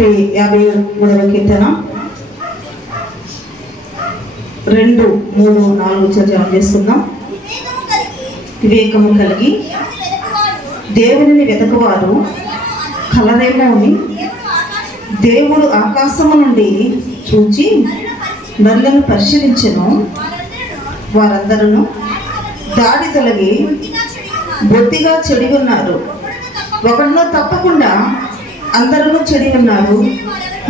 చేస్తున్నటువంటి 53వ కీర్తన 2, 3, 4 చర్చ చేసుకుందాం. వివేకము కలిగి దేవుని వెతకువారు కలరేమోని దేవుడు ఆకాశము నుండి చూచి నరులను పరిశీలించెను. వారందరూ దాడి తొలగి బొత్తిగా చెడి ఉన్నారు. ఒకరిలో తప్పకుండా అందరూ చెడి ఉన్నారు.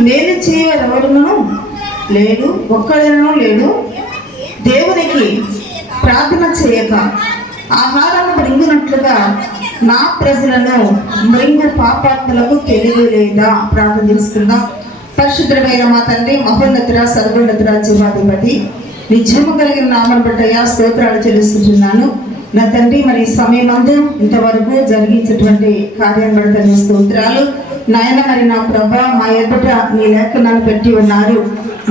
మేలు చేయవరెవరును లేడు, ఒక్కడనూ లేడు. దేవునికి ప్రార్థన చేయక ఆహారం మృంగినట్లుగా నా ప్రజలను మృంగు పాపాత్మలకు తెలియలేదా? ప్రార్థన చేసుకుందాం. పరిశుద్ధమైన మా తండ్రి, మహోన్నతుడ, సర్వోన్నతుడ, జీవాధిపతి, నిజము కలిగిన నామం బట్టయ్యా స్తోత్రాలు చెల్లిస్తున్నాను. నా తండ్రి, మరి సమయమందు ఇంతవరకు జరిగించేటువంటి కార్యం బట్టి స్తోత్రాలు నాయన. మరి నా ప్రభా, మా ఎదుట నీ లేఖనాన్ని పెట్టి ఉన్నారు.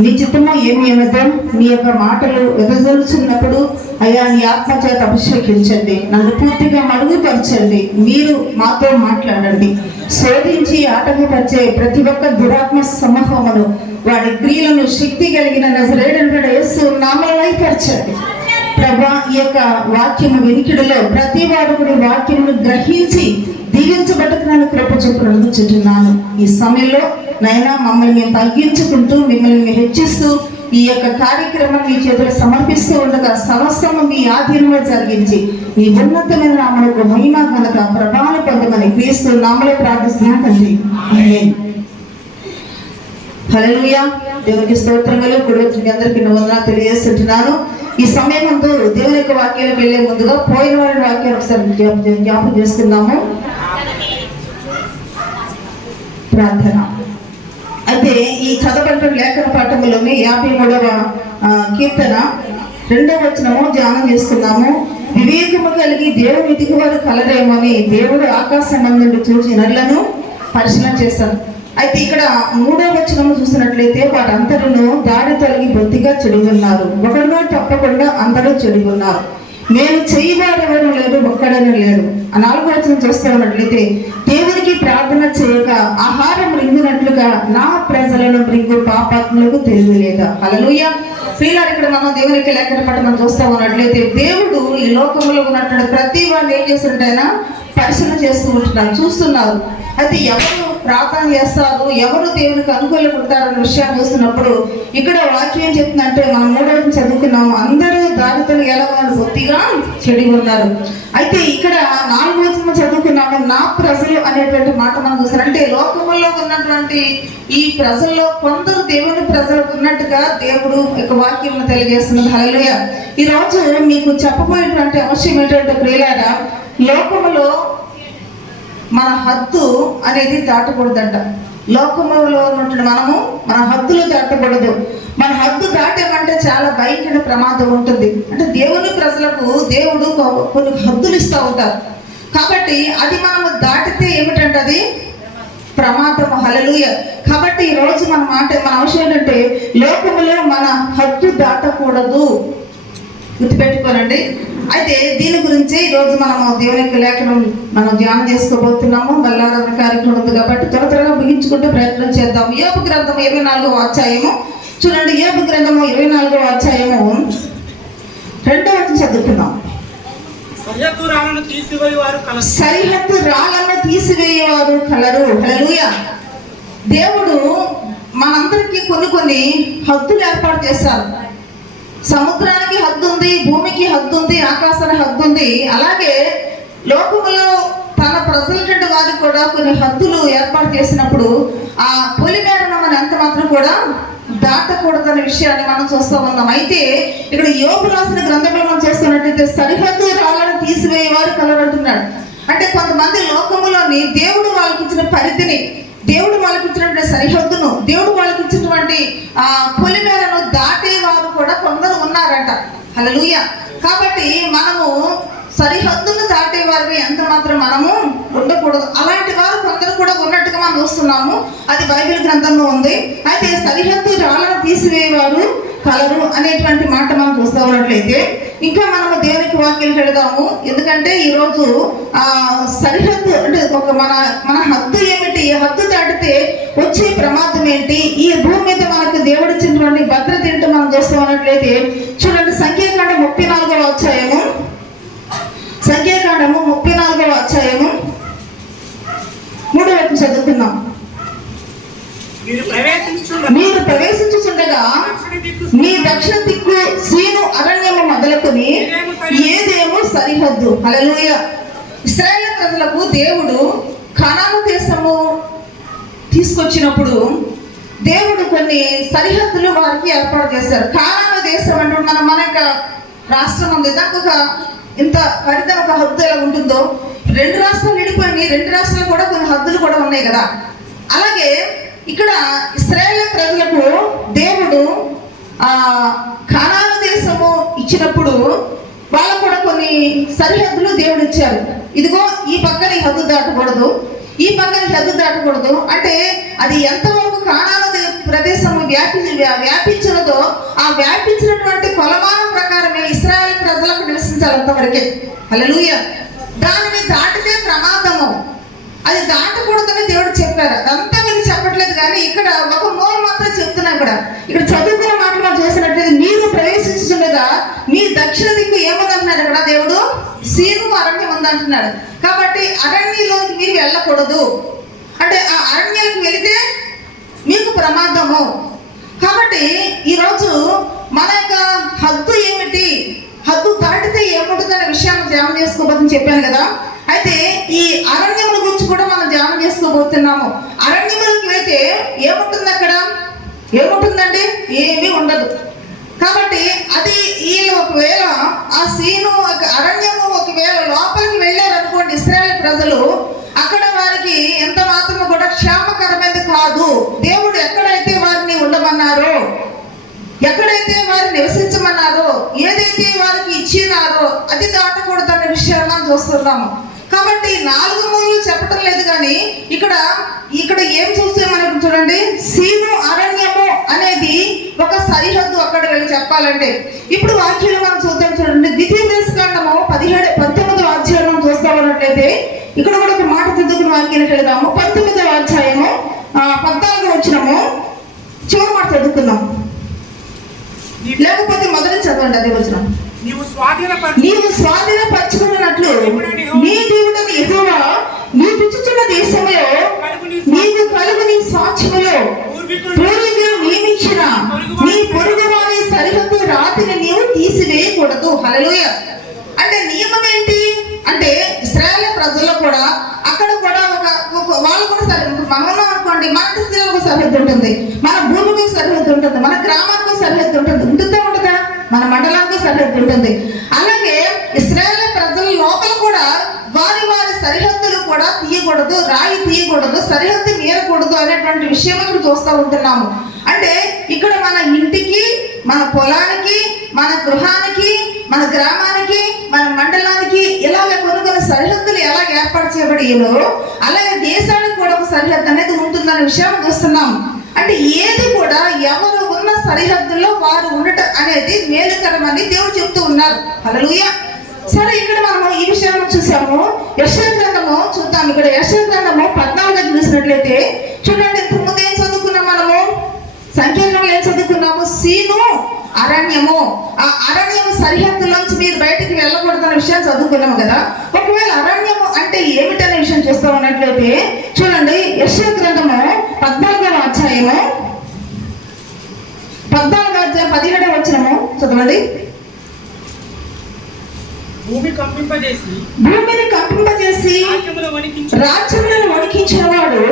నీ చిత్తము ఏమి అనదో నీ యొక్క మాటలు వెదజల్చున్నప్పుడు అయ్యా నీ ఆత్మచేత అభిషేకించండి, నన్ను పూర్తిగా మరుగుపరచండి. మీరు మాతో మాట్లాడండి. శోధించి ఆటంకపరిచే ప్రతి ఒక్క దురాత్మ సమూహమును, వాడి క్రియలను శక్తి కలిగిన నజరేయుడైన యేసు నామములో లయపరచండి ప్రభా. ఈ యొక్క వాక్యము వినికిడిలో ప్రతి వాడు కూడా వాక్యమును గ్రహించి దీవించబట్టుకున్నాను కృప చొప్పున అడుగుచున్నాను. ఈ సమయంలో నైనా మమ్మల్ని మేము తగ్గించుకుంటూ మిమ్మల్ని మేము హెచ్చిస్తూ ఈ యొక్క కార్యక్రమం మీ చేతులు సమర్పిస్తూ ఉండగా సమస్తము మీ ఆధీనంలో జరిగించి మీ ఉన్నతమైన నామమునకు మహిమ ఘనత ప్రభావం పొందమని క్రీస్తు నామములో ప్రార్థిస్తున్నాను తండ్రి. ఆమేన్. హల్లెలూయా. దేవునికి స్తోత్రములు. కుడివచ్చిన అందరికీ వందనాలు తెలియజేస్తున్నాను. ఈ సమయం ముందు దేవుని యొక్క వాక్యాలకు వెళ్లే ముందుగా పోయిన వారి వాక్యాలు ఒకసారి జ్ఞాపకం చేసుకుందాము. ప్రార్థన. అయితే ఈ చదవబడిన లేఖన పాఠములోని 53వ కీర్తన 2వ వచనము ధ్యానం చేసుకున్నాము. వివేకము కలిగి దేవుని వెతికివారు కలరేమని దేవుడు ఆకాశం నుండి చూసి నరులను పరిశీలన చేశారు. అయితే ఇక్కడ 3వ వచనము చూసినట్లయితే వారందరూ దాడి తొలగి బొత్తిగా చెడి ఉన్నారు. ఒకరిలో తప్పకుండా అందరూ చెడి ఉన్నారు. నేను చేయవారెవరు లేరు, ఒక్కడనే లేడు. 4వ వచనం చూస్తూ ఉన్నట్లయితే దేవునికి ప్రార్థన చేయక ఆహారం రింగినట్లుగా నా ప్రజలను రింగు పాపాత్ములకు తెలియలేదా? హల్లెలూయా. ప్రియులారా, ఇక్కడ మనం దేవునికి లేఖన పట్ల మనం చూస్తూ ఉన్నట్లయితే దేవుడు ఈ లోకంలో ఉన్నటువంటి ప్రతి వాడిని ఏం చేస్తుంటాయన పరిశీలన చేస్తూ ఉంటున్నారు, చూస్తున్నారు. అయితే ఎవరు ప్రార్థన చేస్తారు, ఎవరు దేవునికి అనుకూలంగా ఉంటారన్న విషయాన్ని చూస్తున్నప్పుడు ఇక్కడ వాక్యం ఏం చెప్తుందంటే మనం 3వ చదువుకున్నాము, అందరూ దారితో ఎలా ఉన్నారు, బొత్తిగా చెడి ఉన్నారు. అయితే ఇక్కడ 4వ వచనం చదువుకున్నాము, నా ప్రజలు అనేటువంటి మాట మనం చూసారు. అంటే లోకంలో ఉన్నటువంటి ఈ ప్రజల్లో కొందరు దేవుని ప్రజలు ఉన్నట్టుగా దేవుడు యొక్క వాక్యం తెలియజేస్తున్నది. హల్లెలూయా. ఈ రోజు మీకు చెప్పబోయేటువంటి అంశం ఏంటంటే ప్రియులారా, లోకములో మన హద్దు అనేది దాటకూడదంట. లోకములో ఉన్నటువంటి మనము మన హద్దులు దాటకూడదు. మన హద్దు దాటామంటే చాలా భయంకర ప్రమాదం ఉంటుంది. అంటే దేవుని ప్రజలకు దేవుడు కొన్ని హద్దులు ఇస్తూ ఉంటారు. కాబట్టి అది మనము దాటితే ఏమిటంటే అది ప్రమాదము. హల్లెలూయా. కాబట్టి ఈ రోజు మన అవసరం ఏంటంటే లోకములో మన హద్దు దాటకూడదు. గుర్తుపెట్టుకోనండి. అయితే దీని గురించి ఈరోజు మనము దేవుని యొక్క లేఖనం మనం ధ్యానం చేసుకోబోతున్నాము. బల్లారాధన కార్యక్రమం ఉంది కాబట్టి త్వరగా ముగించుకుంటూ ప్రయత్నం చేద్దాం. యోబు గ్రంథం 24వ అధ్యాయము చూడండి. యోబు గ్రంథము 24వ అధ్యాయము 2వ వచనం చదువుకుందాం. సరిహద్దు రాళ్లను తీసివేయేవారు కలరు. హల్లెలూయా. దేవుడు మనందరికీ కొన్ని హద్దులు ఏర్పాటు చేశారు. సముద్రానికి హద్దు ఉంది, భూమికి హద్దు ఉంది, ఆకాశానికి హద్దు ఉంది. అలాగే లోకములో తన ప్రజలటువంటి వారు కూడా కొన్ని హద్దులు ఏర్పాటు చేసినప్పుడు ఆ పొలిమేరను మనం ఎంత మాత్రం కూడా దాటకూడదనే విషయాన్ని మనం చూస్తూ ఉన్నాం. అయితే ఇక్కడ యోబు రాసిన గ్రంథంలో మనం చూస్తున్నట్లయితే సరిహద్దు రాళ్ళను తీసివేయేవారు కలరంటున్నాడు. అంటే కొంతమంది లోకములోని దేవుడు వాళ్ళకి ఇచ్చిన పరిధిని, దేవుడు వాళ్ళకి ఇచ్చినటువంటి సరిహద్దును, దేవుడు వాళ్ళకి ఇచ్చినటువంటి పొలిమేరను దాటేవారు కూడా కొందరు ఉన్నారట. హల్లెలూయా. కాబట్టి మనము సరిహద్దును దాటేవారిని ఎంత మాత్రం మనము ఉండకూడదు. అలాంటి వారు కొందరు కూడా ఉన్నట్టుగా మనం చూస్తున్నాము. అది బైబిల్ గ్రంథంలో ఉంది. అయితే సరిహద్దు రాళ్ళను తీసివేవారు కలరు అనేటువంటి మాట మనం చూస్తూ ఉన్నట్లయితే ఇంకా మనము దేవునికి వాక్యం పెడదాము. ఎందుకంటే ఈరోజు సరిహద్దు అంటే ఒక మన హద్దు ఏమిటి, హద్దు దాటితే వచ్చే ప్రమాదం ఏంటి, ఈ భూమి మీద మనకు దేవుడు ఇచ్చినటువంటి భద్రత ఏంటో మనం చూస్తూ ఉన్నట్లయితే చూడండి, సంఖ్యాకాండం 34వ అధ్యాయము, సంఖ్యాకాండము 34వ అధ్యాయము 3వ వచనం చదువుతున్నాం. మీరు ప్రవేశించుచుండగా మీ దక్షిణ దిక్కు సీను అరణ్యము మొదలుకొని ఏదేమో సరిహద్దు. హల్లెలూయా. ఇశ్రాయేలు ప్రజలకు దేవుడు కనాను దేశము తీసుకొచ్చినప్పుడు దేవుడు కొన్ని సరిహద్దులు వారికి ఏర్పాటు చేశారు. కానాను దేశం అంటే మన యొక్క రాష్ట్రం ఉంది, దానికి ఒక ఇంత పరిధి ఒక హద్దు ఎలా ఉంటుందో 2 రాష్ట్రాలు విడిపోయి 2 రాష్ట్రాలు కూడా కొన్ని హద్దులు కూడా ఉన్నాయి కదా. అలాగే ఇక్కడ ఇశ్రాయేలు ప్రజలకు దేవుడు కానాను దేశము ఇచ్చినప్పుడు వాళ్ళకు కూడా కొన్ని సరిహద్దులు దేవుడు ఇచ్చారు. ఇదిగో ఈ పక్కన ఈ హద్దు దాటకూడదు, ఈ పక్కన హద్దు దాటకూడదు అంటే అది ఎంతవరకు కానాను ప్రదేశము వ్యాపించినదో ఆ వ్యాపించినటువంటి కొలమానం ప్రకారమే ఇశ్రాయేలు ప్రజలకు నివసించాలి అంతవరకే. హల్లెలూయా. దానిని దాటితే ప్రమాదము, అది దాటకూడదని దేవుడు చెప్పారు. అదంతా మీకు చెప్పట్లేదు కానీ ఇక్కడ ఒక మూల మాత్రం చెప్తున్నా. ఇక్కడ చదువుకున్న మాటలు మనం చేసినట్లయితే మీరు ప్రవేశించుండగా మీ దక్షిణ దిక్కు ఏమంటున్నాడు ఇక్కడ దేవుడు, సీను అరణ్యం ఉందంటున్నాడు. కాబట్టి అరణ్యంలోకి మీరు వెళ్ళకూడదు అంటే ఆ అరణ్యాలకు వెళితే మీకు ప్రమాదము. కాబట్టి ఈరోజు మన యొక్క హద్దు ఏమిటి, హద్దు దాటితే ఏముంటుందనే విషయాన్ని ధ్యానం చేసుకోబోతుందని చెప్పాను కదా. అయితే ఈ అరణ్యముల గురించి కూడా మనం ధ్యానం చేసుకోబోతున్నాము. అరణ్యములకు వెళితే ఏముంటుంది, అక్కడ ఏముంటుందండి, ఏమీ ఉండదు. కాబట్టి అది వీళ్ళు ఒకవేళ ఆ సీను అరణ్యము ఒకవేళ లోపలికి వెళ్ళారనుకోండి ఇశ్రాయేలు ప్రజలు, అక్కడ వారికి ఎంత మాత్రము కూడా క్షేమకరమైనది కాదు. దేవుడు ఎక్కడైతే వారిని ఉండమన్నారో, ఎక్కడైతే వారిని నివసించమన్నారో, ఏదైతే వారికి ఇచ్చినారో అది దాటకూడదనే విషయాన్ని మనం చూస్తున్నాము. కాబట్టి 4 మూలలు చెప్పటం లేదు కానీ ఇక్కడ ఏం చూస్తే మనకు చూడండి, సీను అరణ్యము అనేది ఒక సరిహద్దు. అక్కడ వెళ్ళి చెప్పాలంటే ఇప్పుడు వాక్యాలు మనం చూద్దాం. చూడండి, ద్వితీయోపదేశకాండము 19వ అధ్యాయం చూస్తా ఉన్నట్లయితే ఇక్కడ కూడా ఒక మాట చదువుకుని వాక్యానికి వెళ్దాము. 19వ అధ్యాయము 14వ వచనము చివరి మాట చదువుకుందాం, లేకపోతే మొదటి చదవండి అదే వచనం. నీవు స్వాధీనపరచుకున్నట్లు నీ దేవుడైన యెహోవా నీకిచ్చుచున్న దేశములో నీకు కలుగు నీ స్వాస్థ్యములో పూర్వీకులు నియమించిన నీ పొరుగు వారి సరిహద్దు రాతిని నీవు తీసివేయకూడదు. హల్లెలూయా. అంటే నియమం ఏంటి అంటే ఇశ్రాయేలు ప్రజల్లో కూడా అక్కడ కూడా వాళ్ళు కూడా మనలో అనుకోండి, మన స్థితిలో ఒక సరిహద్దు ఉంటుంది, మన భూమికి సరిహద్దు ఉంటుంది, మన గ్రామానికి సరిహద్దు ఉంటుంది, ఉంటుందా ఉండదా, మన మండలానికి సరిహద్దు ఉంటుంది. అలాగే ఇశ్రాయేలు ప్రజల లోపల కూడా వారి వారి సరిహద్దులు కూడా తీయకూడదు, రాయి తీయకూడదు, సరిహద్దు మీరకూడదు అనేటువంటి విషయం ఇక్కడ చూస్తూ ఉంటున్నాము. అంటే ఇక్కడ మన ఇంటికి, మన పొలానికి, మన గృహానికి, మన గ్రామానికి, మన మండలానికి ఇలాగ కొన్ని సరిహద్దులు ఎలా ఏర్పాటు చేయబడియో అలాగే దేశానికి కూడా ఒక సరిహద్దు అనేది ఉంటుందనే విషయాన్ని చూస్తున్నాం. అంటే ఏది కూడా ఎవరు ఉన్న సరిహద్దుల్లో వారు ఉండటం అనేది మేలుకరమని దేవుడు చెప్తూ ఉన్నారు. హల్లెలూయా. సరే, ఇక్కడ మనము ఈ విషయాన్ని చూసాము. యెషయా గ్రంథము చూద్దాం. ఇక్కడ యెషయా గ్రంథము 14 చూసినట్లయితే చూడండి, ఇంతకు ముందు ఏం చదువుకున్నాం మనము, సంఖ్యాకాండంలో ఏం చదువుకున్నాము, సీను అరణ్యము, ఆ అరణ్యము సరిహద్దులోంచి మీరు బయటికి వెళ్ళకూడదన్న విషయం చదువుకున్నాము కదా. ఒకవేళ అరణ్యము అంటే ఏమిటనే విషయం చూస్తూ ఉన్నట్లయితే చూడండి, యెషయా గ్రంథము 14వ అధ్యాయము 17వ వచనము చదవండి. భూమిని కంపింపజేసి రాజ్యములను వణికించిన వాడు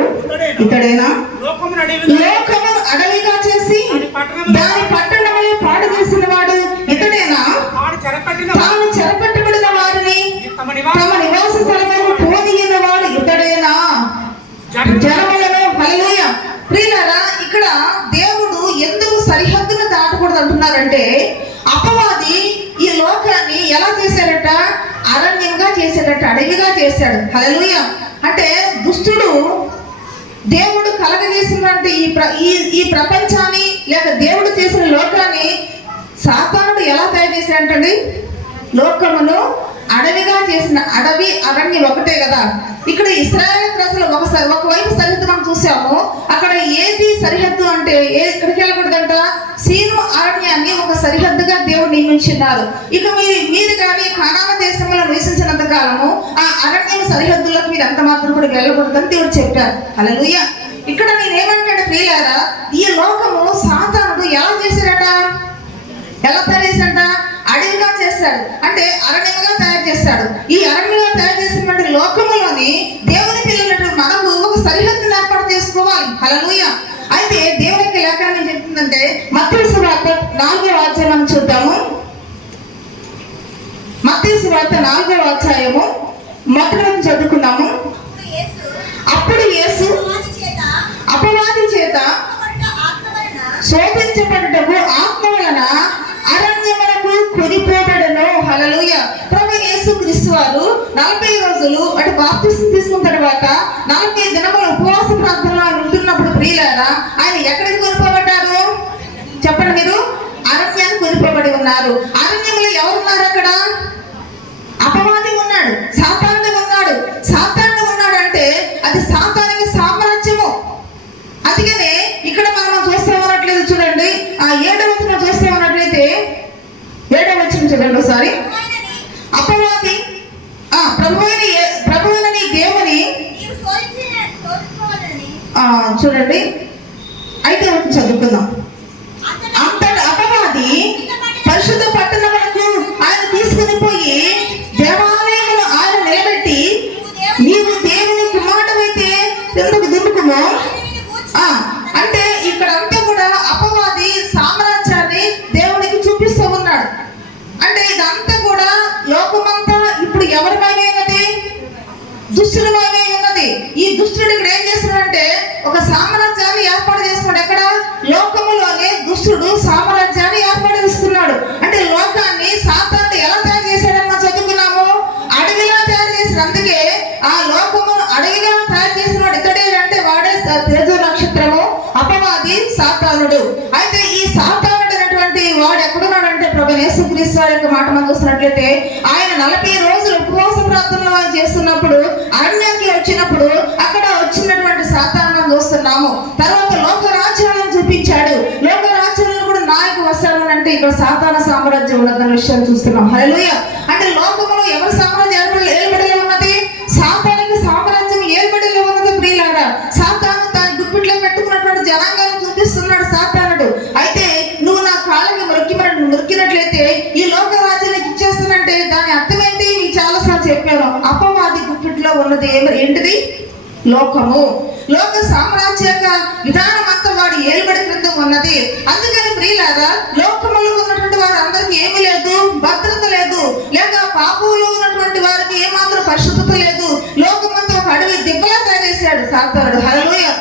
ఇతడేనా? లోకమును అడవిగా చేసి దాని పట్టణములు పాడు చేసిన వాడు ఇతడేనా? తాను చెరపట్టబడిన వారిని తమ నివాస స్థలములకు పోనీయని వాడు ఇతడేనా? జనములను. హల్లెలూయా. ప్రియులారా, ఇక్కడ దేవుడు ఎందుకు సరిహద్దును దాటకూడదు అంటున్నారంటే అపవాది ఈ లోకాన్ని ఎలా చేశాడట, అరణ్యంగా చేశాడట, అడవిగా చేశాడు. హల్లెలూయా. అంటే దుష్టుడు దేవుడు కలగజేసినటువంటి ఈ ప్రపంచాన్ని లేక దేవుడు చేసిన లోకాన్ని సాతానుడు ఎలా తయారు చేశాడంటండి? లోకమును అడవిగా చేసిన, అడవి అరణ్యం ఒకటే కదా. ఇక్కడ ఇశ్రాయేలు ప్రజలు ఒకవైపు సరిహద్దు మనం చూసాము. అక్కడ ఏది సరిహద్దు అంటే ఎక్కడికి వెళ్ళకూడదంట? సీను అరణ్యాన్ని ఒక సరిహద్దుగా దేవుడు నియమించున్నారు. ఇక మీరు కానీ కానాను దేశంలో నివసించినంత కాలము ఆ అరణ్యం సరిహద్దులకు మీరు ఎంత మాత్రం కూడా వెళ్ళకూడదని దేవుడు చెప్పారు. హల్లెలూయా. ఇక్కడ నేనేమంటాడు ప్రియులారా, ఈ లోకము సాతానుడు ఎలా చేశాడట? ఎలా తయారు చేశాడ? అడవిగా చేశాడు, అంటే అరణ్యంగా తయారు చేశాడు. ఈ అరణ్యంగా తయారు చేసినటువంటి లోకములోని దేవుని పిల్లలు మనము ఒక సరిహద్దును ఏర్పాటు చేసుకోవాలి. హల్లెలూయా. అయితే దేవునికి లేఖనం ఏం చెప్తుందంటే మత్తయి సువార్త 4వ అధ్యాయం చూద్దాము. మత్తయి సువార్త 4వ అధ్యాయము మొదటి నుంచి చదువుకున్నాము. అప్పుడు యేసు అపవాది చేత శోధించబడుటకు ఆత్మ వలన అరణ్యమునకు కొనిపోబడెను. హల్లెలూయా. ప్రభువైన యేసుక్రీస్తు వారు 40 రోజులు అంటే బాప్తిసం తీసుకున్న తర్వాత 40 దినములు ఉపవాస ప్రార్థనలో ఉంటున్నప్పుడు ప్రియులారా ఆయన ఎక్కడికి కొనిపోబడ్డారు చెప్పండి మీరు? అరణ్యానికి కొనిపోబడి ఉన్నారు. అరణ్యంలో ఎవరున్నారు? అక్కడ అపవాది ఉన్నాడు, సాతానుడు ఉన్నాడు. సాతానుడు ఉన్నాడు అంటే అది సాతానికి సామ్రాజ్యము. అందుకనే ఇక్కడ మనం చూస్తే ఉన్నట్లయితే చూడండి, ఆ 7వ వచనం చూస్తే ఉన్నట్లయితే 7వ వచనం చూడండి ఒకసారి. అపవాది ప్రభువుని దేవుని చూడండి 5వ వచనం చదువుకుందాం. అంతటి అపవాది పరిశుద్ధ పట్టణములకు ఆయన తీసుకుని పోయి దేవాలయమును ఆయన నిలబెట్టి నీవు దేవుని కుమారుడవైతే ఎందుకు దుమ్ముకుమో. అంటే ఇక్కడ అంతా కూడా అపవాది సామ్రాజ్యాన్ని దేవునికి చూపిస్తూ ఉన్నాడు. అంటే ఇదంతా కూడా లోకమంతా ఇప్పుడు ఎవరి మయమై ఉన్నది? దుష్టుడి మయమై ఉన్నది. ఈ దుష్టుడు ఇక్కడ ఏం చేస్తున్నాడంటే ఒక సామ్రాజ్యాన్ని ఏర్పాటు చేస్తున్నాడు. ఎక్కడ? లోకములోనే దుష్టుడు సామ్రాజ్యాన్ని ఏర్పాటు చేస్తున్నాడు. అంటే లోకాన్ని సాతానుడు ఎలా తయారు చేశాడని మనం చదువుకున్నాము. అడవిలా తయారు చేశాడు. అందుకే ఆ లోకమును అడవిగా తయారు చేసినాడు ఇతడే అంటే వాడే తేజో నక్షత్రము అపవాది సాతానుడు. అయితే ఈ సాతానుడు అనేటువంటి వాడు ఎక్కడున్నాడంటే ప్రభువైన యేసుక్రీస్తు వారి యొక్క మాట మనం చూసినట్లయితే ఆయన 40 రోజులు ఉపవాస ప్రార్థనలు చేస్తున్నప్పుడు అరణ్యానికి వచ్చినప్పుడు అక్కడ వచ్చినటువంటి సాతానుడు చూస్తున్నాము. తర్వాత లోక రాజ్యాలను చూపించాడు. లోక రాజ్యాలను కూడా నాయకు వస్తాడు అంటే ఇక్కడ సాతాన సామ్రాజ్యం ఉన్నదన్న విషయాన్ని చూస్తున్నాం. హల్లెలూయా. అంటే లోకములో ఎవరి సామ్రాజ్యం ఏర్పడిలో ఉన్నది? సాతానికి సామ్రాజ్యం ఏర్పడిలో ఉన్నది ప్రియులారా. సాతాను తన గుప్పిట్లో పెట్టుకున్నటువంటి జనాంగాన్ని చూపిస్తున్నాడు సాతానుడు. అయితే నువ్వు నా కాళ్ళకి మొక్కినట్లయితే ఈ లోక రాజ్యానికి ఇచ్చేస్తానంటే దాని అర్థం ఏంటి? మీకు చాలాసార్లు చెప్పాను. అపవాది గుప్పిట్లో ఉన్నది ఏంటిది? లోకము. లోక సామ్రాజ్య విధానం అంతా వాడు ఏలుబడి క్రింద ఉన్నది. అందుకని ప్రియులారా లోకములో ఉన్నటువంటి వారు అందరికి ఏమీ లేదు, భద్రత లేదు, లేక పాపంలో ఉన్నటువంటి వారికి ఏమాత్రం పరిశుద్ధత లేదు. లోకమంతా ఒక అడవి దిబ్బలా తయారు చేశాడు సాతానుడు. హల్లెలూయా.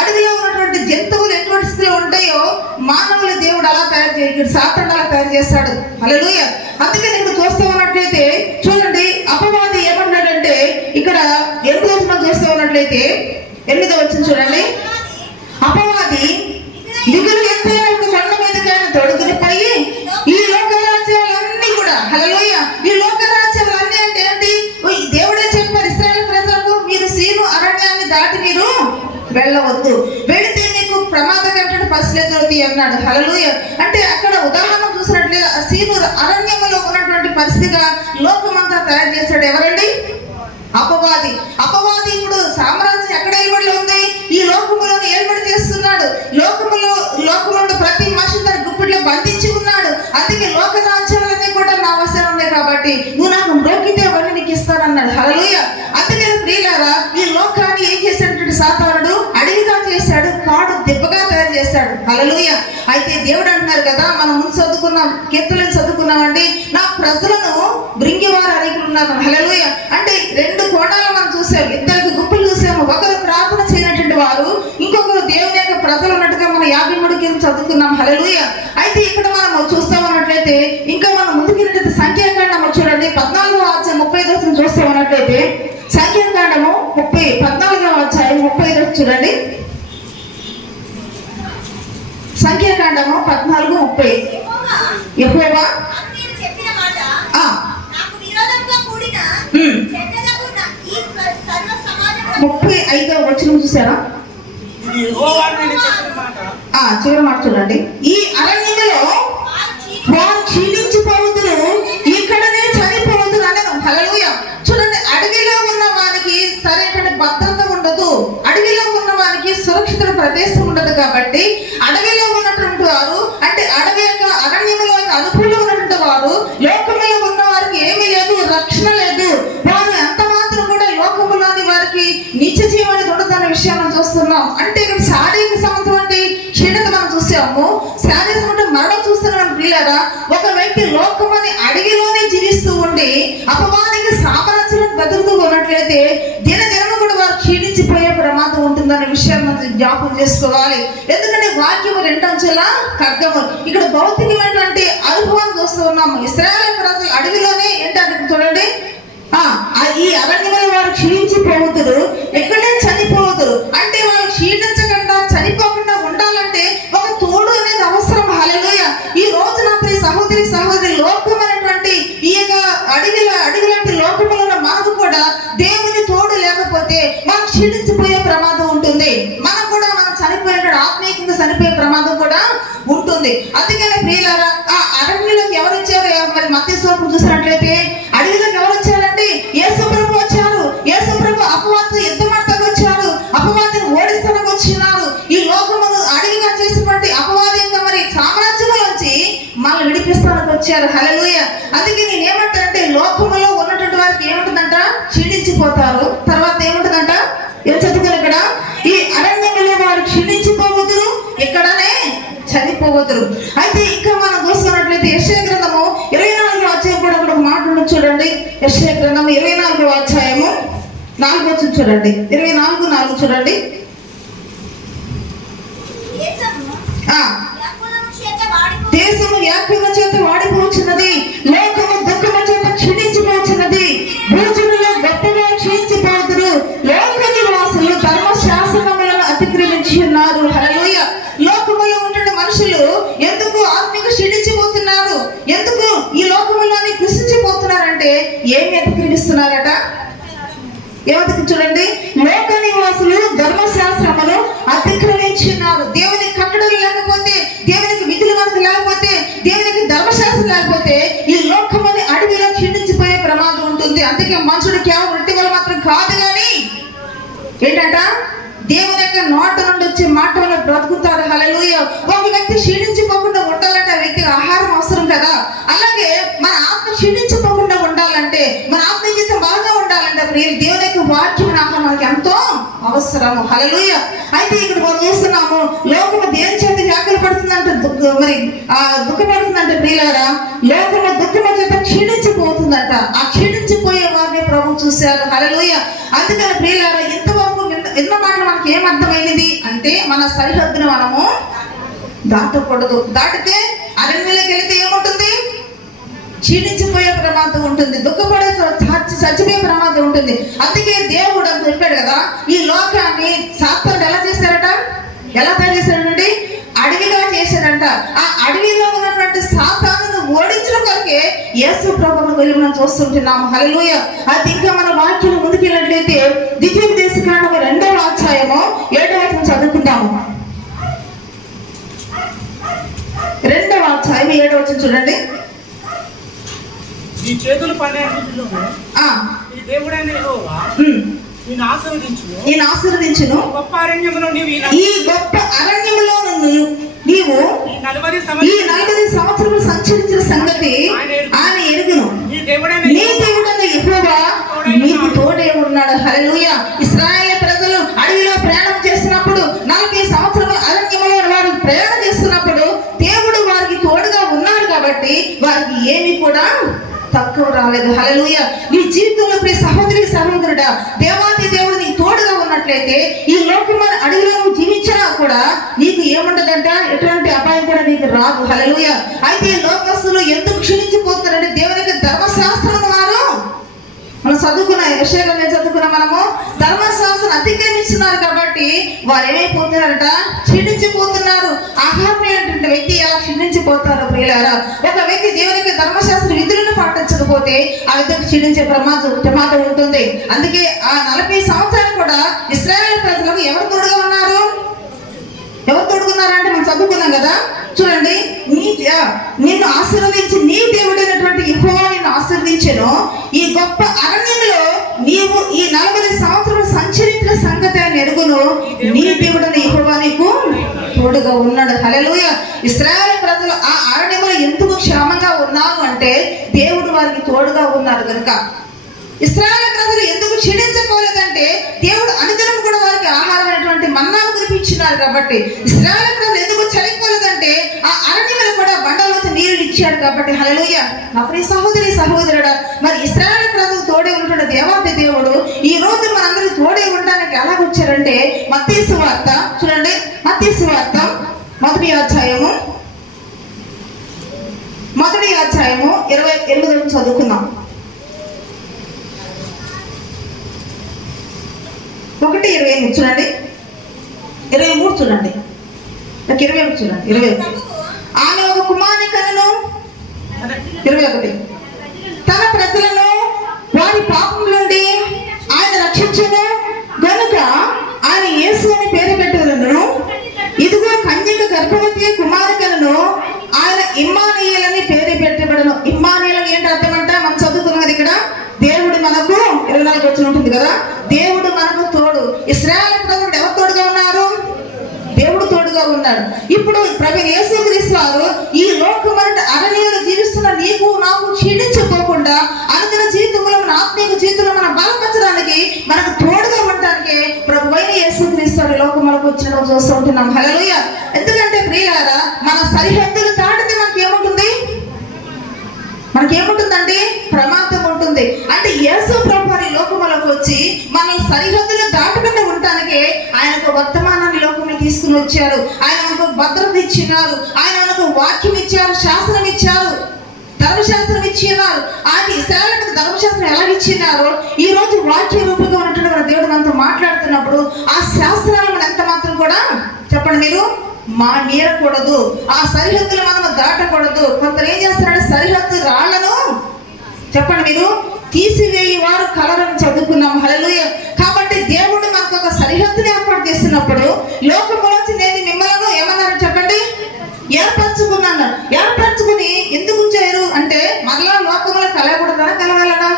అడవిలో ఉన్నటువంటి జంతువులు ఎటువంటి స్థితిలో ఉంటాయో మానవుల దేవుడు అలా తయారు చేశాడు, సాతానుడు అలా తయారు చేశాడు. హల్లెలూయా. అందుకని ఇక్కడ చూస్తూ ఉన్నట్లయితే చూడండి అపవాది ఏమన్నాడంటే ఇక్కడ 8వ వచనం చూస్తూ ఉన్నట్లయితే 8వ వచనం చూడండి. అపవాది దిగులు ఎత్తైన ఒక కొండ మీదకి ఆయన తొడుగుని పోయి ఈ లోక రాజ్యాలన్నీ కూడా హల్లెలూయా. ఈ లోక రాజ్యాలన్నీ అంటే ఏంటి? దేవుడే చెప్పారు ఇశ్రాయేలు ప్రజలకు మీరు సీను అరణ్యాన్ని దాటి మీరు వెళ్ళవద్దు, వెళితే మీకు ప్రమాదకరమైన పరిస్థితులు ఎదురవుతాయి అన్నాడు. హల్లెలూయా. అంటే అక్కడ ఉదాహరణ చూసినట్లయితే సీను అరణ్యంలో ఉన్నటువంటి పరిస్థితిగా లోకమంతా తయారు చేశాడు. ఎవరండి? అపవాది. అపవాది ఇప్పుడు సామ్రాజ్యం ఎక్కడ ఏర్పడి ఉంది? ఈ లోకములను ఏర్పడి చేస్తున్నాడు. లోకములో ప్రతి మనిషి తన గుప్పిట్లో బంధించి ఉన్నాడు. అందుకే లోక రాజ్యాలన్నీ కూడా నా వశంలో ఉన్నాయి కాబట్టి నువ్వు నాకు మ్రోకితే అవన్నీ నీకు ఇస్తానన్నాడు. హల్లెలూయా. అందుకే ప్రియులారా ఈ లోకాన్ని ఏం చేశాడు సాతానుడు? అడవిగా చేశాడు, కాడు దెబ్బగా తయారు చేశాడు. హల్లెలూయా. అయితే దేవుడు అంటున్నారు కదా, మనం ముందు చదువుకున్నాం, కీర్తనలు చదువుకున్నామండి, నా ప్రజలను బ్రింగివారు అనేకులున్నారు. హల్లెలూయా. అంటే 2 కోణాలు మనం చూసాము, ఇద్దరికి గుంపులు చూసాము. ఒకరు ప్రార్థన చేయనటువంటి వారు, ఇంకొకరు దేవుని యొక్క ప్రజలు ఉన్నట్టుగా మనం 53 కింద చదువుకున్నాం. హల్లెలూయా. అయితే ఇక్కడ మనం చూస్తా ఉన్నట్లయితే ఇంకా మనం ముందుకు సంఖ్యాకాండము చూడండి 14వ అధ్యాయం 35వ వచనం చూస్తా ఉన్నట్లయితే సంఖ్యాకాండము 14వ అధ్యాయం 35 చూడండి, సంఖ్యాకాండము 14:30. యెహోవా నేను చెప్పిన మాట ఆ, నాకు విరోధంగా కూడిన ఉమ్, చెడ్డలకు ఈ సర్వ సమాజం 35వ వచనం చూసారా? ఇది యెహోవాను నేను చెప్పిన మాట. చివరి మాట చూడండి. ఈ అరణ్యములో వారు క్షీణించిపోవద్దురు, ఇక్కడనే చనిపోవద్దురు అనను. హల్లెలూయా. చూడండి, అడవిలో ఉన్న వారికి సరైన భద్రత ఉండదు, అడవిలో ఉన్న వారికి సురక్షిత ప్రదేశం ఉండదు. కాబట్టి అడవిలో ఉన్నటువంటి వారు, అంటే అడవి యొక్క అరణ్యంలో అనుకూలంలో ఉన్నటువంటి వారు, లోకంలో ఉన్న వారికి ఏమీ లేదు, రక్షణ లేదు. వారు ఎంత మాత్రం కూడా లోకములోని వారికి నిత్య జీవాన్ని ఉండదన్న విషయాన్ని మనం చూస్తున్నాం. అంటే ఇక్కడ శారీరక సంబంధమైన క్షీణత మనం చూసాము, శారీరక సంబంధం మరణం చూస్తున్నాం. ప్రియులారా, ఒక వ్యక్తి లోకమని అడవిలోనే జీవిస్తూ ఉండి అపవాదికి సామ్రాజ్యం బతుకుతూ ఉన్నట్లయితే దినదినము కూడా వారు క్షీణించిపోయే ప్రమాదం ఉంటుందన్న విషయాన్ని మనం జ్ఞాపకం చేసుకోవాలి. ఎందుకంటే వాక్యము 2 అంచెల ఖడ్గము. ఇక్కడ భౌతికమైనటువంటి అనుభవాన్ని చూస్తూ ఉన్నాము. ఇశ్రాయేలు ప్రజలు అడవిలోనే ఏంటంటే చూడండి, ఈ అరణ్యంలో వారు క్షీణించిపోవద్దురు, ఎక్కడే చనిపోవద్దురు. అంటే వాళ్ళు క్షీణించకుండా చనిపోకుండా ఉండాలంటే ఒక తోడు అనేది అవసరం. హల్లెలూయా. ఈ రోజు నా ప్రియ సహోదరి లోకం అనేటువంటి ఈ యొక్క అడవిలాంటి లోకములో మనకు కూడా దేవుని తోడు లేకపోతే మనం క్షీణించిపోయే ప్రమాదం ఉంటుంది. మనం చనిపోయిన ఆత్మీయంగా చనిపోయే ప్రమాదం కూడా ఉంటుంది. అందుకనే ప్రియులారా, ఆ అరణ్యంలోకి ఎవరు వచ్చారు? మరి మత్తయి సువార్త చూసినట్లయితే అడవిలోకి ఎవరు వచ్చారండి? యేసు ప్రభు వచ్చారు. యేసు ప్రభు అపవాదితో యుద్ధమాడతానికి వచ్చారు, అపవాదిని ఓడిస్తానికి వచ్చినారు. ఈ లోకమును అడవిగా చేసినటువంటి అపవాది యొక్క మరి సామ్రాజ్యంలో వచ్చి మనల్ని విడిపిస్తానికి వచ్చారు. హల్లెలూయా. అందుకే నేను ఏమంటానంటే, లోకములో ఉన్నటువంటి వారికి ఏముంటుందంట? క్షీణించిపోతారు. తర్వాత ఏముంటుందంట? ఏం చదువుకోవాలి ఇక్కడ? ఈ అరణ్యంలో వారు క్షీణించిపోవద్దురు, ఇక్కడనే చనిపోవద్దురు. అయితే ఇంకా మనం చూస్తున్నట్లయితే యెషయా గ్రంథము 24వ అధ్యాయం కూడా ఒక మాట ఉంటుంది చూడండి. యెషయా గ్రంథము 24వ అధ్యాయము 4వ వచనం చూడండి. 24:4 చూడండి. దేశము వ్యాకులము చేత వాడిపోచున్నది, లోకము దుఃఖము చేత క్షీణించిపోచున్నది, భూజనులో గొప్పగా క్షీణించిపోతురు, లోక నివాసులు ధర్మశాసనములను అతిక్రమించి ఉన్నారు. హల్లెలూయా. లోకములో ఉంటున్న మనుషులు ఎందుకు ఆత్మీయ క్షీణించిపోతున్నారు? ఎందుకు ఈ లోకములోని కృషించిపోతున్నారంటే ఏమి అతిక్రమిస్తున్నారట? ఏమతికి చూడండి, లోక నివాసులు ధర్మశాస్త్రమును అతిక్రమించినారు. దేవుని కట్టడలు లేకపోతే, దేవునికి విధులు మనకు లేకపోతే, దేవునికి ధర్మశాస్త్రం లేకపోతే ఈ లోకమని అడవిలో క్షీణించిపోయే ప్రమాదం ఉంటుంది. అందుకే మనుషుడు కేవలం రొట్టె వల్ల మాత్రం కాదు, కానీ ఏంటంట? దేవుని యొక్క నోట నుండి వచ్చే మాట వల్ల బ్రతుకుతాడు. హల్లెలూయా. ఒక వ్యక్తి క్షీణించిపోకుండా ఉండాలంటే ఆ వ్యక్తికి ఆహారం అవసరం కదా. అలాగే మన ఆత్మ క్షీణించిపోకుండా ఉండాలంటే, మన ఆత్మ జీవితం బాగా ఉండాలంటే దేవుని యొక్క వాక్యం మనకి ఎంతో అవసరము. హల్లెలూయా. అయితే ఇక్కడ మనం చూస్తున్నాము, లోకము దేని చేత వ్యాకులు పడుతుందంటే మరి దుఃఖపడుతుందంటే ప్రియులారా, లోకము దుఃఖము చేత క్షీణించిపోతుందంట. ఆ క్షీణించిపోయే వారిని ప్రభు చూశారు. హల్లెలూయా. అందుకని ప్రియులారా, ఇంతవరకు విన్న మాటలు మనకి ఏమర్థమైనది అంటే, మన సరిహద్దును మనము దాటకూడదు. దాటితే అరణ్యంలోకి వెళితే ఏముంటుంది? క్షీణించిపోయే ప్రమాదం ఉంటుంది, దుఃఖపడే చచ్చిపోయే ప్రమాదం ఉంటుంది. అందుకే దేవుడు అని చెప్పాడు కదా, ఈ లోకాన్ని సాతానుడు ఎలా చేశారట? ఎలా తయారు చేశాడండి? అడవిగా చేశాడంట. ఆ అడవిలో ఉన్నటువంటి సాతానును ఓడించడం కొరకే యేసు ప్రభువును వెళ్ళి మనం చూస్తుంటున్నాము. హల్లెలూయా. అది ఇంకా మన వాక్యం ముందుకెళ్ళినట్లయితే ద్వితీయోపదేశకాండము 2వ అధ్యాయము 7వ వచనం చదువుకుందాము. 2వ అధ్యాయం 7వ వచనం చూడండి. ఈ చేతులు పన్నెండింటిలోనే ఈ దేవుడైన యెహోవా నిన్ను ఆశీర్వదించును. గొప్ప అరణ్యములో ఈ గొప్ప అరణ్యములో నీవు ఈ 40 సంవత్సరములు సంచరించిన సంగతి ఆయన ఎరుగును. నీ దేవుడైన యెహోవా నీకు తోడే ఉన్నాడు. హల్లెలూయా. ఇశ్రాయేలు ప్రజలు అడవిలో ప్రయాణం చేస్తున్నప్పుడు 40 సంవత్సరాల అరణ్యములో వారు ప్రయాణం చేస్తున్నప్పుడు దేవుడు వారికి తోడుగా ఉన్నారు. కాబట్టి వారికి ఏమి కూడా తక్కువ రాలేదు. హల్లెలూయా. నీ జీవితంలో ప్రియ సహోదరుడా, దేవాది దేవుడు నీకు తోడుగా ఉన్నట్లయితే ఈ లోకమైన అడవిలో నువ్వు జీవించినా కూడా నీకు ఏముండదంట? ఎటువంటి అపాయం కూడా నీకు రాదు. హల్లెలూయా. అయితే లోకస్తులు ఎందుకు క్షీణించిపోతారంటే దేవునికి ధర్మశాస్త్రం వారు మన చదువుకున్న విషయంలో చదువుకున్న మనము ధర్మశాస్త్రం అతిక్రమిస్తున్నారు కాబట్టి వారు ఏమైపోతున్నారట, క్షీణించిపోతున్నారు. ఆహారమైనటువంటి వ్యక్తి ఎలా క్షీణించిపోతారో ప్రియులారా, ఒక వ్యక్తి దేవునికి ధర్మశాస్త్ర విధులను పాటించకపోతే ఆ వ్యక్తికి క్షీణించే ప్రమాదం ఉంటుంది. అందుకే ఆ 40 సంవత్సరాలు కూడా ఇశ్రాయేలు ప్రజలకు ఎవరు తోడుగా ఉన్నారు? ఎవరు తోడుకున్నారంటే మనం చదువుకున్నాం కదా. చూడండి, నిన్ను ఆశీర్వదించి నీ దేవుడైనటువంటి యెహోవా నిన్ను ఆశీర్వదించెను. ఈ గొప్ప అరణ్యంలో నీవు ఈ 40 సంవత్సరాలు సంచరించిన సంగతి ఆయన ఎరుగును. నీ దేవుడైన యెహోవా నీకు తోడుగా ఉన్నాడు. హల్లెలూయా. ఇశ్రాయేలు ప్రజలు ఆ అరణ్యంలో ఎందుకు క్షేమంగా ఉన్నారు అంటే దేవుడు వారికి తోడుగా ఉన్నారు కనుక. ఇశ్రాయేలు ప్రజలు ఎందుకు క్షీణించకపోలేదంటే దేవుడు అనుదినం కూడా వారికి ఆహారమైనటువంటి మన్నాను కురిపించినారు కాబట్టి. ఇశ్రాయేలు ప్రజలు ఎందుకు చనిపోలేదంటే ఆ అరణ్యంలో కూడా బండలోంచి నీరు ఇచ్చాడు కాబట్టి. హల్లెలూయా. నా ప్రియ సహోదరి సహోదరుడా, మరి ఇశ్రాయేలు ప్రజలు తోడే ఉన్నటువంటి దేవాది దేవుడు ఈ రోజు మనందరికీ తోడే ఉండడానికి ఎలాగొచ్చారంటే మత్తయి సువార్త చూడండి, మత్తయి సువార్త 1వ అధ్యాయము 28 చదువుకుందాం. 1:28 చూడండి, 23 చూడండి, 21 చూడండి. 21 ఆమె ఒక కుమారుని కనెను. 21 తన ప్రజలను వారి పాపం నుండి ఆయన రక్షించెను గనుక ఆయన యేసు అని పేరు పెట్టెదను. ఇదిగో కన్యక గర్భవతి కుమారుని కనెను, ఆయన ఇమ్మానుయేల్ అని పేరు పెట్టబడను. ఇమ్మానుయేల్ ఏంటి అర్థం అంటే మనం చదువుకున్నది ఇక్కడ దేవుడు మనకు 24 వచ్చిన ఉంటుంది కదా, దేవుడు మనకు తోడు. ఇశ్రాయేలు ప్రజలకు ఎవరు తోడుగా ఉన్నారు? దేవుడు తోడుగా ఉన్నాడు. ఇప్పుడు ప్రభు యేసుక్రీస్తు వారు ఈ లోకమంత అరణ్యంలో జీవిస్తున్న నీకు నాకు క్షీణించిపోకుండా అనుదిన జీవితంలో మన ఆత్మీయ జీవితంలో మనం బలపరచడానికి మనకు తోడుగా ఉండడానికి ప్రభువైన యేసుక్రీస్తు వారు లోకములకు వచ్చిన చూస్తూ ఉంటున్నాం. హల్లెలూయా. ఎందుకంటే ప్రియులారా, మన సరిహద్దులు దాటితే మనకేముంటుంది? మనకేముంటుందండి? ప్రమాదం ఉంటుంది. అంటే యేసు ప్రభు వారి లోకములకు వచ్చి మన సరిహద్దులు దాటకుండా ఉండటానికి ఆయన ఒక వర్తమానాన్ని లోకంలో తీసుకుని వచ్చారు. ఆయన మనకు భద్రత ఇచ్చినారు, ఆయన మనకు వాక్యం ఇచ్చారు, శాస్త్రం ఇచ్చారు, ధర్మశాస్త్రం ఇచ్చినారు. ఆయన ఇశ్రాయేలుకు ధర్మశాస్త్రం ఎలా ఇచ్చినారో ఈ రోజు వాక్య రూపంగా ఉన్నటువంటి మన దేవుడు మనతో మాట్లాడుతున్నప్పుడు ఆ శాస్త్రాలు మనం ఎంత మాత్రం కూడా చెప్పండి మీరు మీరకూడదు, ఆ సరిహద్దులు మనం దాటకూడదు. కొందరు ఏం చేస్తారంటే సరిహద్దు రాళ్లను చెప్పండి మీరు తీసివేయి వారు కలరని చదువుకున్నాం. హల్లెలూయా. కాబట్టి దేవుడు మనకు ఒక సరిహద్దుని ఏర్పాటు చేస్తున్నప్పుడు లోకంలోంచి నేను మిమ్మల్ని ఏమన్నారు చెప్పండి ఏర్పరచుకున్నాను. ఏర్పరచుకుని ఎందుకు చేయరు అంటే మరలా లోకంలో కలగకూడదనా కలవాలనా?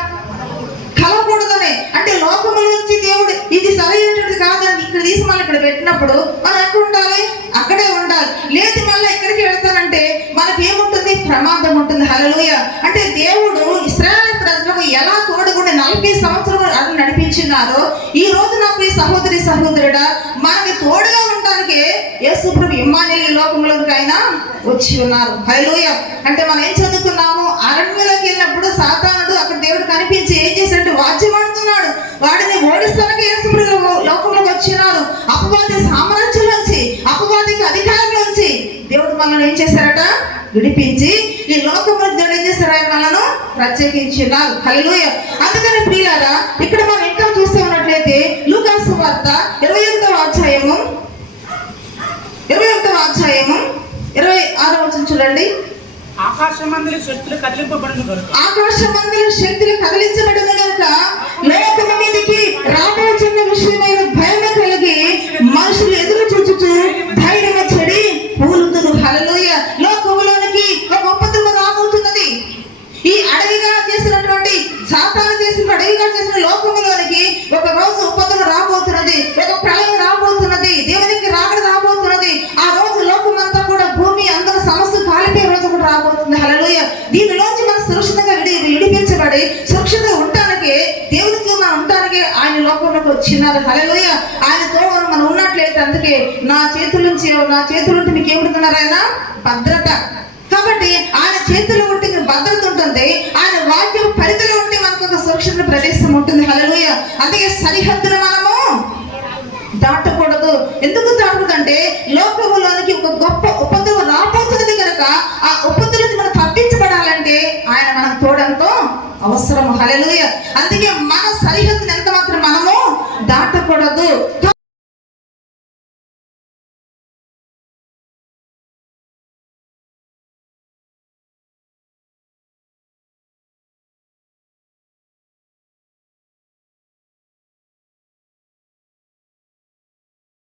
కలవకూడదనే. అంటే లోకముల నుంచి దేవుడు ఇది సరైనటువంటి కాదని ఇక్కడ తీసి మళ్ళీ ఇక్కడ పెట్టినప్పుడు మనం ఎక్కడ ఉండాలి? అక్కడే ఉండాలి. లేదు మళ్ళీ ఎక్కడికి వెళ్తానంటే మనకి ఏముంటుంది? ప్రమాదం ఉంటుంది. హల్లెలూయా. అంటే దేవుడు ఇశ్రాయేలు ప్రజలకు ఎలా తోడుగుండి 40 సంవత్సరాలు అది నడిపించినారో ఈ రోజు నాకు ఈ సహోదరి సహోదరుడా మనకి తోడుగా ఉండడానికి యేసు ప్రభు ఇమ్మానుయేల్ ఈ లోకంలోకి ఆయన వచ్చి ఉన్నారు. హల్లెలూయా. అంటే మనం ఏం చదువుకున్నాము? అరణ్యంలోకి వెళ్ళినప్పుడు సాతానుడు అక్కడ దేవుడు కనిపించి ఏం చేశాడంటే వాద్యం ఆడుతున్నాడు. వాడిని ఓడిస్తానికి యేసు ప్రభు లోకంలోకి వచ్చినారు. అపవాది సామ్రాజ్యం నుంచి అపవాదికి అధికారం నుంచి దేవుడు మనల్ని ఏం చేశారట? విడిపించి ఈ లోకంలో దేవుడు ఏం చేశారు? ఆయన మనను ప్రత్యేకించినారు. హల్లెలూయా. అందుకని ప్రియులారా ఇక్కడ మనం ఇంకా చూస్తూ ఉన్నట్లయితే లూకా సువార్త 21వ అధ్యాయము 26వ వచనం చూడండి. ఆకాశమందలి శక్తులు కదిలింపబడును గనుక లోకము మీదకి రాబోతున్న విషయమైన భయం కలిగి మనుషులు ఎదురు చూచుచు ధైర్యం చెడి పూలుతురు. హల్లెలూయా. లోకములోనికి ఒక ఉపద్రవం రాబోతున్నది. ఈ అడవిగా చేసినటువంటి సాతాను చేసిన అడవిగా చేసిన లోకములోనికి ఒక రోజు ఉపద్రవం రాబోతున్నది, ఒక ప్రళయం రాబోతున్నది, దేవునికి రాకడ రాబోతున్నది. ఆ రోజు లోకమంతా కూడా భూమి అందరూ సమస్య కాలిపోయే రోజు కూడా రాబోతుంది. హల్లెలూయా. దీనిలోంచి మనం సురక్షితంగా విడిపించబడి సురక్షితంగా ఉండటానికి దేవుడితో మనం ఉండటానికి ఆయన లోకంలోకి వచ్చినారు. హల్లెలూయా. ఆయనతో మనం ఉన్నట్లయితే అందుకే నా చేతుల నుండి మీకు ఏమిడుతున్నారు? ఆయన భద్రత. కాబట్టి ఆయన చేతులు ఉంటే భద్రత ఉంటుంది, ఆయన వాక్యం పరిధిలో ఉంటే మనకు ఒక సురక్షిత ప్రదేశం ఉంటుంది. హల్లెలూయా. అందుకే సరిహద్దును మనము దాటకూడదు. ఎందుకు దాటకూడదంటే లోకములోనికి ఒక గొప్ప ఉపద్రవం రాబోతున్నది కనుక ఆ ఉపద్రవం మనం తప్పించబడాలంటే ఆయన మనకు తోడంతో అవసరం. హల్లెలూయా. అందుకే మన సరిహద్దును ఎంత మాత్రం మనము దాటకూడదు.